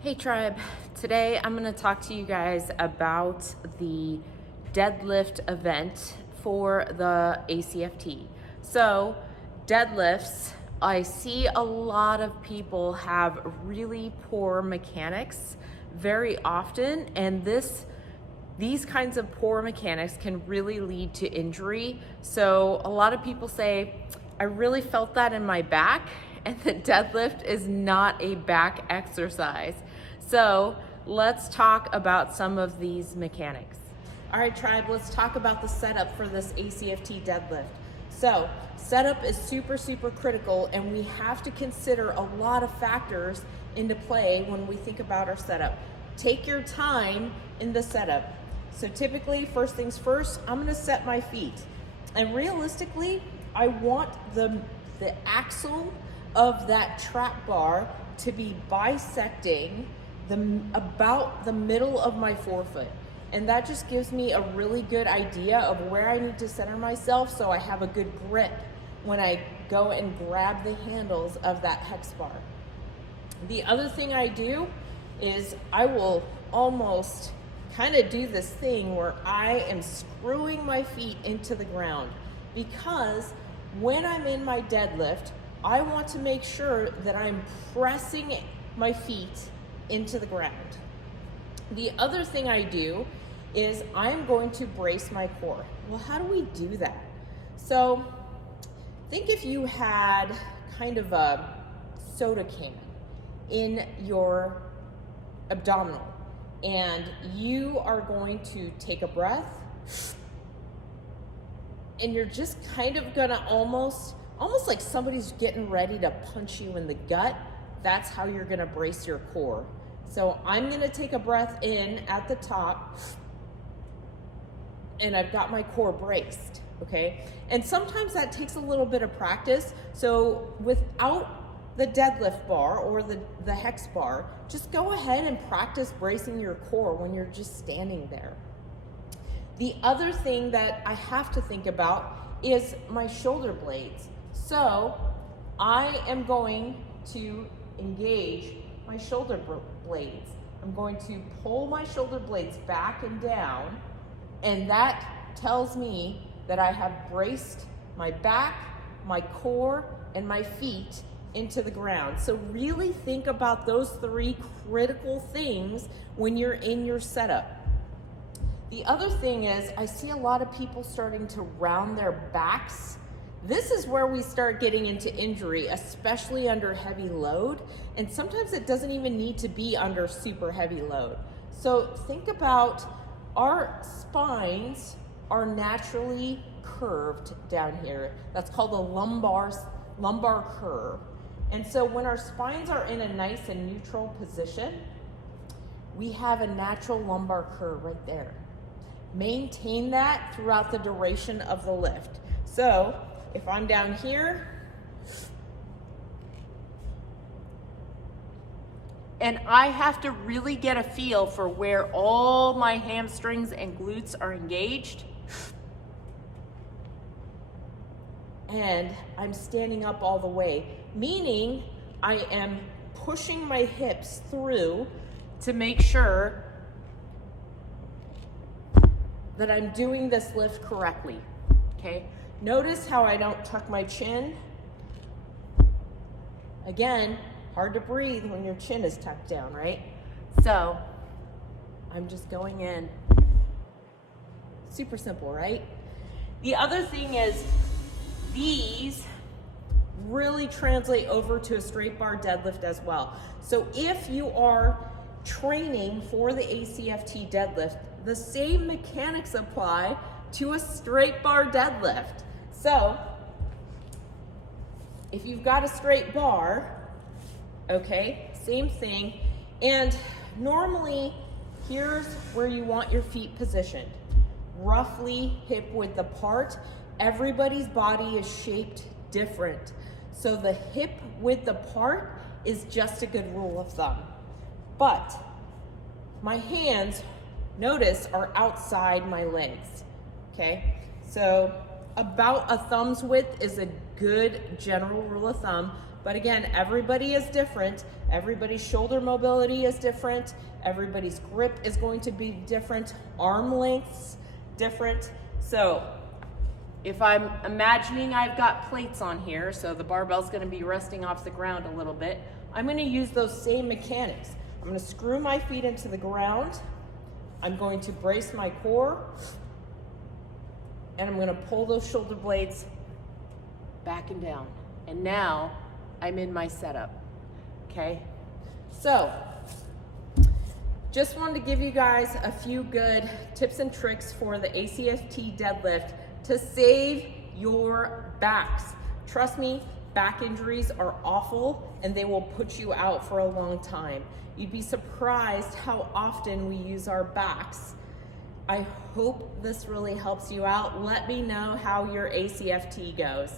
Hey tribe, today I'm going to talk to you guys about the deadlift event for the ACFT. So deadlifts, I see a lot of people have really poor mechanics very often, and these kinds of poor mechanics can really lead to injury. So a lot of people say, I really felt that in my back, and the deadlift is not a back exercise. So let's talk about some of these mechanics. All right, tribe, let's talk about the setup for this ACFT deadlift. So setup is super critical, and we have to consider a lot of factors into play when we think about our setup. Take your time in the setup. So typically, first things first, I'm gonna set my feet. And realistically, I want the axle of that trap bar to be bisecting about the middle of my forefoot. And that just gives me a really good idea of where I need to center myself so I have a good grip when I go and grab the handles of that hex bar. The other thing I do is I will almost kind of do this thing where I am screwing my feet into the ground, because when I'm in my deadlift, I want to make sure that I'm pressing my feet into the ground. The other thing I do is I'm going to brace my core. Well, how do we do that? So think if you had kind of a soda can in your abdominal, and you are going to take a breath, and you're just kind of gonna almost like somebody's getting ready to punch you in the gut. That's how you're gonna brace your core. So I'm gonna take a breath in at the top, and I've got my core braced, okay? And sometimes that takes a little bit of practice. So without the deadlift bar or the hex bar, just go ahead and practice bracing your core when you're just standing there. The other thing that I have to think about is my shoulder blades. So I am going to engage my shoulder blades. I'm going to pull my shoulder blades back and down, and that tells me that I have braced my back, my core, and my feet into the ground. So really think about those three critical things when you're in your setup. The other thing is, I see a lot of people starting to round their backs. This is where we start getting into injury, especially under heavy load. And sometimes it doesn't even need to be under super heavy load. So think about, our spines are naturally curved down here. That's called a lumbar curve. And so when our spines are in a nice and neutral position, we have a natural lumbar curve right there. Maintain that throughout the duration of the lift. So if I'm down here and I have to really get a feel for where all my hamstrings and glutes are engaged, and I'm standing up all the way, meaning I am pushing my hips through to make sure that I'm doing this lift correctly, okay? Notice how I don't tuck my chin. Again, hard to breathe when your chin is tucked down, right? So I'm just going in. Super simple, right? The other thing is, these really translate over to a straight bar deadlift as well. So if you are training for the ACFT deadlift, the same mechanics apply to a straight bar deadlift. So if you've got a straight bar, okay, same thing. And normally, here's where you want your feet positioned. Roughly hip width apart. Everybody's body is shaped different. So the hip width apart is just a good rule of thumb. But my hands, notice, are outside my legs, okay? So about a thumb's width is a good general rule of thumb, But again, everybody is different. Everybody's shoulder mobility is different. Everybody's grip is going to be different. Arm lengths, different. So if I'm imagining I've got plates on here, so the barbell's gonna be resting off the ground a little bit, I'm gonna use those same mechanics. I'm gonna screw my feet into the ground. I'm going to brace my core, and I'm gonna pull those shoulder blades back and down. And now I'm in my setup, okay? So, just wanted to give you guys a few good tips and tricks for the ACFT deadlift to save your backs. Trust me, back injuries are awful and they will put you out for a long time. You'd be surprised how often we use our backs. I hope this really helps you out. Let me know how your ACFT goes.